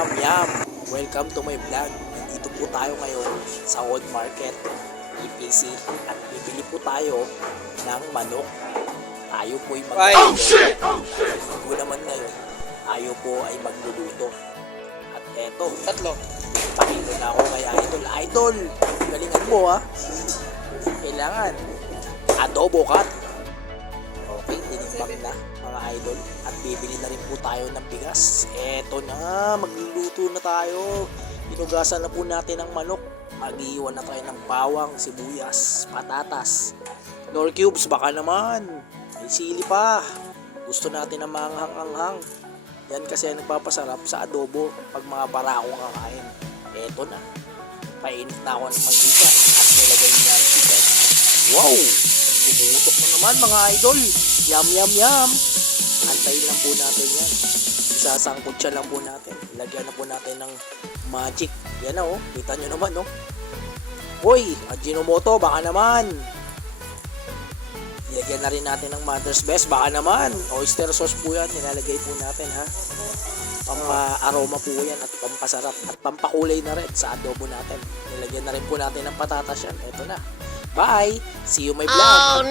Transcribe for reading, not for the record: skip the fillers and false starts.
yum, yum! Welcome to my vlog. Nandito po tayo ngayon sa Old Market, EPC. At bibili po tayo ng manok. Tayo po ay magluluto. Linggo naman ngayon, tayo po ay magluluto. At eto, tatlo. Pakilo na ako kay Idol. Idol, galingan mo ha. Kailangan adobo cut. Okay, tinimbang na mga idol. At bibili na rin po tayo ng bigas. Eto na, magluluto na tayo. Inugasan na po natin ang manok. Mag-iwan na tayo ng bawang, sibuyas, patatas. Nor cubes, baka naman. May sili pa. Gusto natin ng mga hanghang-hanghang. Yan kasi ang nagpapasarap sa adobo pag mga barakong kakain. Eto na. Painit na ako ng mantika at nilagay na ang chicken. Wow! Puputok mo naman mga idol. Yum, yum, yum. Antayin lang po natin yan. Isasangkot siya lang po natin. Ilagyan na po natin ng magic. Yan na oh. Kita nyo naman oh. Hoy, Ajinomoto, baka naman. Ilagyan na rin natin ng Mother's Best. Baka naman. Oyster sauce po yan. Nilalagay po natin ha. Pampa-aroma po yan at pampasarap. At pampakulay na rin sa adobo natin. Nilagyan na rin po natin ng patatas yan. Ito na. Bye! See you my vlog!